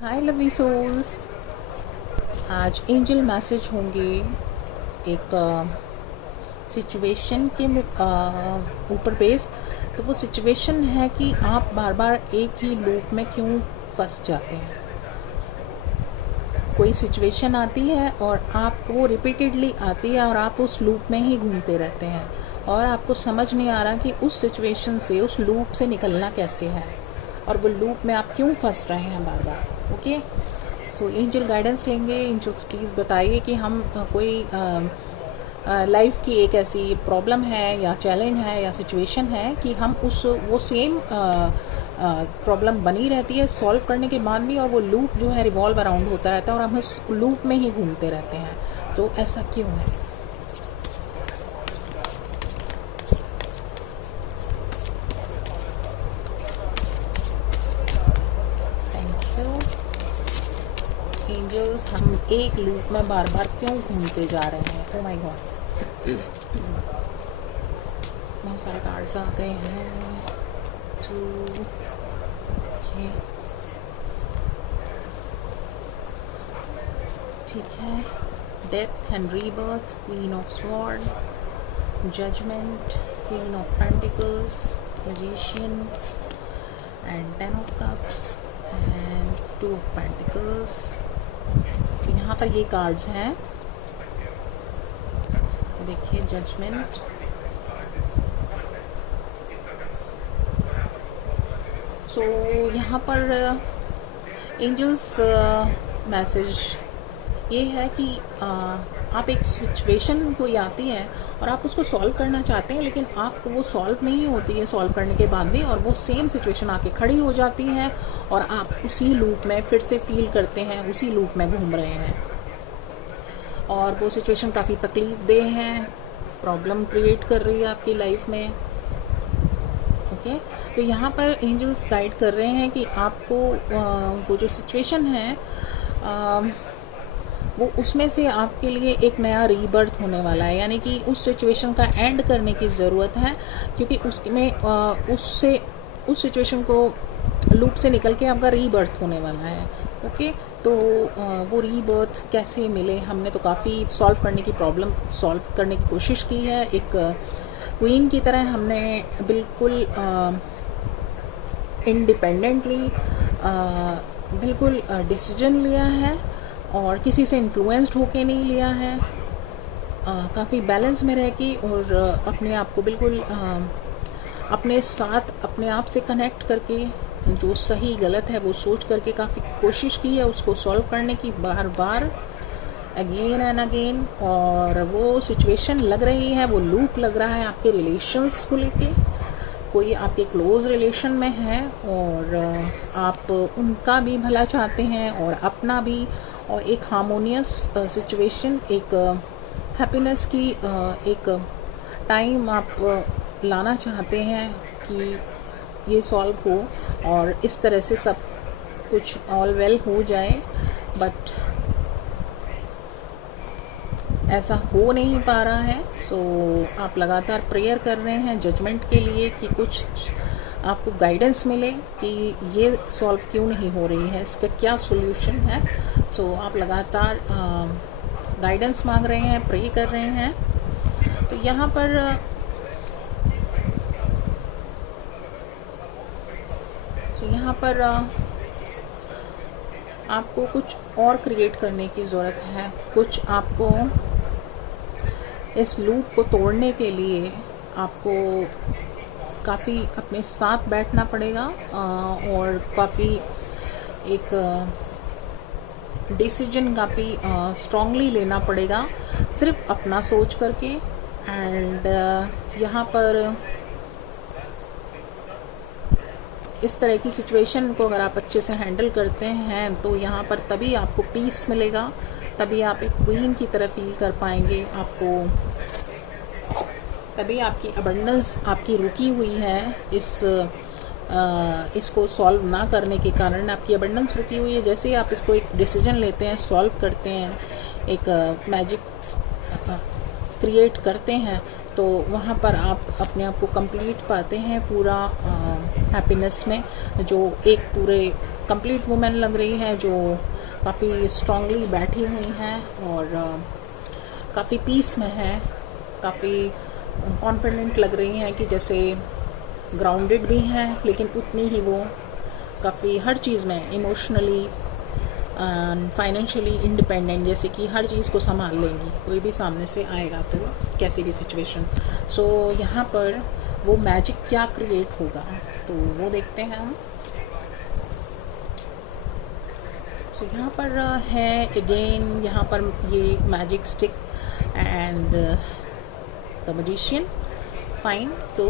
हाय लवी souls. आज angel message होंगे एक सिचुएशन के ऊपर बेस्ड। तो वो सिचुएशन है कि आप बार बार एक ही लूप में क्यों फंस जाते हैं। कोई सिचुएशन आती है और आपको वो रिपीटेडली आती है और आप उस लूप में ही घूमते रहते हैं और आपको समझ नहीं आ रहा कि उस सिचुएशन से, उस लूप से निकलना कैसे है और वो लूप में आप क्यों फंस रहे हैं बार बार। ओके, सो एंजल गाइडेंस लेंगे। एंजल्स प्लीज़ बताइए कि हम कोई लाइफ की एक ऐसी प्रॉब्लम है या चैलेंज है या सिचुएशन है कि हम वो सेम प्रॉब्लम बनी रहती है सॉल्व करने के बाद भी, और वो लूप जो है रिवॉल्व अराउंड होता रहता है और हम उस लूप में ही घूमते रहते हैं। तो ऐसा क्यों है? Thank you angels. हम एक लूप में बार बार क्यों घूमते जा रहे हैं? ओह माय गॉड, बहुत सारे कार्ड्स आ गए हैं। ठीक है, death and rebirth, queen of sword, judgement, queen of pentacles, magician and ten of cups and two of pentacles. तो यहाँ पर ये कार्ड्स हैं, देखिए, जजमेंट, सो यहाँ पर एंजल्स मैसेज ये है कि आप एक सिचुएशन कोई आती है और आप उसको सॉल्व करना चाहते हैं, लेकिन आपको वो सॉल्व नहीं होती है सॉल्व करने के बाद भी, और वो सेम सिचुएशन आके खड़ी हो जाती है और आप उसी लूप में फिर से फील करते हैं, उसी लूप में घूम रहे हैं और वो सिचुएशन काफ़ी तकलीफ देह है, प्रॉब्लम क्रिएट कर रही है आपकी लाइफ में। ओके, तो यहाँ पर एंजल्स गाइड कर रहे हैं कि आपको वो जो सिचुएशन है वो उसमें से आपके लिए एक नया रीबर्थ होने वाला है, यानी कि उस सिचुएशन का एंड करने की ज़रूरत है, क्योंकि उसमें उस सिचुएशन को लूप से निकल के आपका रीबर्थ होने वाला है। ओके, तो वो रीबर्थ कैसे मिले? हमने तो काफ़ी सॉल्व करने की प्रॉब्लम सॉल्व करने की कोशिश की है। एक क्वीन की तरह हमने बिल्कुल इंडिपेंडेंटली बिल्कुल डिसीजन लिया है और किसी से इन्फ्लुएंस्ड होके नहीं लिया है, काफ़ी बैलेंस में रह के और अपने आप को बिल्कुल अपने साथ अपने आप से कनेक्ट करके जो सही गलत है वो सोच करके काफ़ी कोशिश की है उसको सॉल्व करने की, बार बार, अगेन एंड अगेन। और वो सिचुएशन लग रही है, वो लूप लग रहा है आपके रिलेशंस को लेके। कोई आपके क्लोज रिलेशन में है और आप उनका भी भला चाहते हैं और अपना भी, और एक हार्मोनियस सिचुएशन, एक हैप्पीनेस की एक टाइम आप लाना चाहते हैं कि ये सॉल्व हो और इस तरह से सब कुछ ऑल वेल हो जाए, बट ऐसा हो नहीं पा रहा है। सो आप लगातार प्रेयर कर रहे हैं जजमेंट के लिए कि कुछ आपको गाइडेंस मिले कि ये सॉल्व क्यों नहीं हो रही है, इसका क्या सॉल्यूशन है। सो आप लगातार गाइडेंस मांग रहे हैं, प्रे कर रहे हैं। तो यहाँ पर आपको कुछ और क्रिएट करने की ज़रूरत है। कुछ आपको इस लूप को तोड़ने के लिए आपको काफ़ी अपने साथ बैठना पड़ेगा और काफ़ी एक डिसीजन काफ़ी स्ट्रांगली लेना पड़ेगा, सिर्फ अपना सोच करके। एंड यहाँ पर इस तरह की सिचुएशन को अगर आप अच्छे से हैंडल करते हैं तो यहाँ पर तभी आपको पीस मिलेगा, तभी आप एक क्वीन की तरह फील कर पाएंगे। तभी आपकी अबंडेंस आपकी रुकी हुई है, इसको सॉल्व ना करने के कारण आपकी अबंडेंस रुकी हुई है। जैसे ही आप इसको एक डिसीजन लेते हैं, सॉल्व करते हैं, एक मैजिक क्रिएट करते हैं, तो वहाँ पर आप अपने आप को कंप्लीट पाते हैं पूरा हैप्पीनेस में, जो एक पूरे कंप्लीट वुमेन लग रही है, जो काफ़ी स्ट्रांगली बैठी हुई हैं और काफ़ी पीस में है, काफ़ी कॉन्फिडेंट लग रही हैं कि जैसे ग्राउंडेड भी हैं, लेकिन उतनी ही वो काफ़ी हर चीज़ में इमोशनली फाइनेंशियली इंडिपेंडेंट, जैसे कि हर चीज़ को संभाल लेंगी, कोई भी सामने से आएगा तो कैसी भी सिचुएशन। सो यहाँ पर वो मैजिक क्या क्रिएट होगा तो वो देखते हैं हम। सो यहाँ पर है अगेन, यहाँ पर ये magic stick and the magician. Fine, तो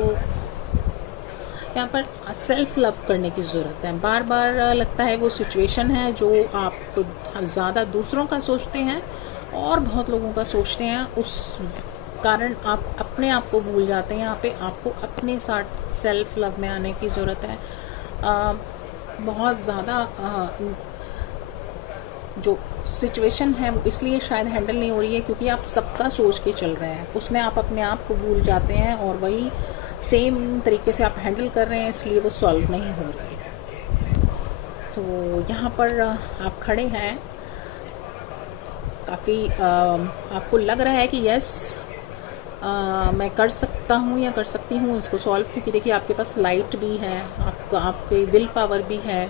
यहाँ पर सेल्फ लव करने की ज़रूरत है। बार बार लगता है वो सिचुएशन है जो आप ज़्यादा दूसरों का सोचते हैं और बहुत लोगों का सोचते हैं, उस कारण आप अपने आप को भूल जाते हैं। यहाँ पे आपको अपने साथ सेल्फ लव में आने की ज़रूरत है। बहुत ज़्यादा जो सिचुएशन है वो इसलिए शायद हैंडल नहीं हो रही है क्योंकि आप सबका सोच के चल रहे हैं, उसमें आप अपने आप को भूल जाते हैं और वही सेम तरीके से आप हैंडल कर रहे हैं, इसलिए वो सॉल्व नहीं हो रही है। तो यहाँ पर आप खड़े हैं, काफ़ी आपको लग रहा है कि यस मैं कर सकता हूँ या कर सकती हूँ इसको सॉल्व, क्योंकि देखिए आपके पास लाइट भी है, आपके विल पावर भी है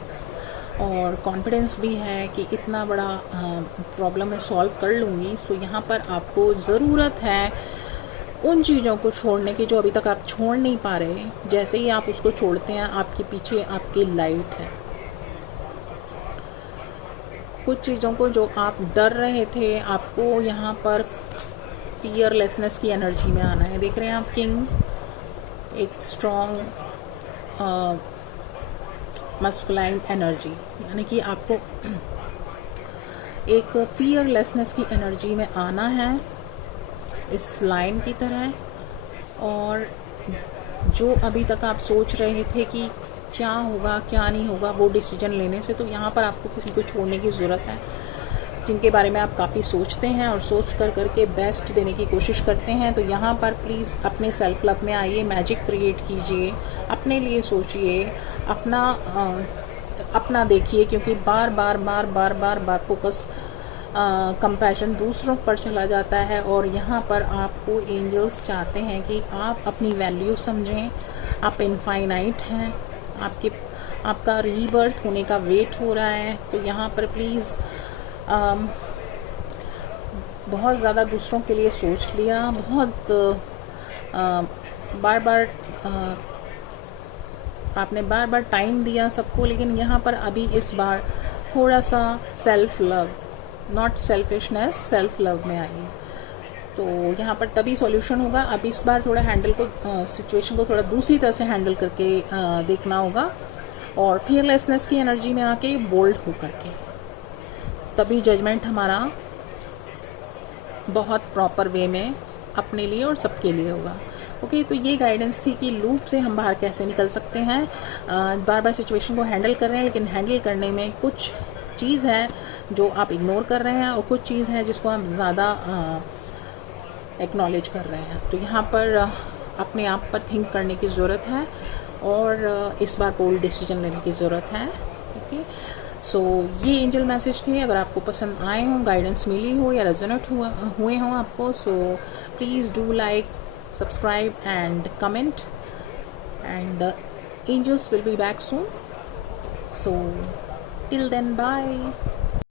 और कॉन्फिडेंस भी है कि इतना बड़ा प्रॉब्लम मैं सॉल्व कर लूँगी। तो यहाँ पर आपको ज़रूरत है उन चीज़ों को छोड़ने की जो अभी तक आप छोड़ नहीं पा रहे। जैसे ही आप उसको छोड़ते हैं, आपके पीछे आपकी लाइट है। कुछ चीज़ों को जो आप डर रहे थे, आपको यहाँ पर फियरलेसनेस की एनर्जी में आना है। देख रहे हैं आप किंग, एक स्ट्रॉन्ग मस्कुलाइन एनर्जी, यानी कि आपको एक फियरलेसनेस की एनर्जी में आना है इस लाइन की तरह। और जो अभी तक आप सोच रहे थे कि क्या होगा क्या नहीं होगा वो डिसीजन लेने से, तो यहाँ पर आपको किसी को छोड़ने की ज़रूरत है जिनके बारे में आप काफ़ी सोचते हैं और सोच कर करके बेस्ट देने की कोशिश करते हैं। तो यहाँ पर प्लीज़ अपने सेल्फ लव में आइए, मैजिक क्रिएट कीजिए, अपने लिए सोचिए, अपना देखिए, क्योंकि बार बार फोकस कंपैशन दूसरों पर चला जाता है। और यहाँ पर आपको एंजल्स चाहते हैं कि आप अपनी वैल्यू समझें, आप इनफाइनाइट हैं, आपका रीबर्थ होने का वेट हो रहा है। तो यहाँ पर प्लीज़ बहुत ज़्यादा दूसरों के लिए सोच लिया, बहुत आपने बार बार टाइम दिया सबको, लेकिन यहाँ पर अभी इस बार थोड़ा सा self love, not selfishness, self love में आइए। तो यहाँ पर तभी सॉल्यूशन होगा। अब इस बार थोड़ा हैंडल को सिचुएशन को थोड़ा दूसरी तरह से हैंडल करके देखना होगा और फियरलेसनेस की एनर्जी में आके बोल्ड हो करके, तभी जजमेंट हमारा बहुत प्रॉपर वे में अपने लिए और सबके लिए होगा। ओके, तो ये गाइडेंस थी कि लूप से हम बाहर कैसे निकल सकते हैं। बार बार सिचुएशन को हैंडल कर रहे हैं, लेकिन हैंडल करने में कुछ चीज़ है जो आप इग्नोर कर रहे हैं और कुछ चीज़ है जिसको आप ज़्यादा एक्नॉलेज कर रहे हैं। तो यहाँ पर अपने आप पर थिंक करने की ज़रूरत है और इस बार बोल्ड डिसीजन लेने की ज़रूरत है। ओके, सो ये एंजल मैसेज थे। अगर आपको पसंद आए हों, गाइडेंस मिली हो या रेजोनेट हुए हों आपको, so please do like, subscribe and comment, and angels will be back soon. So till then, bye.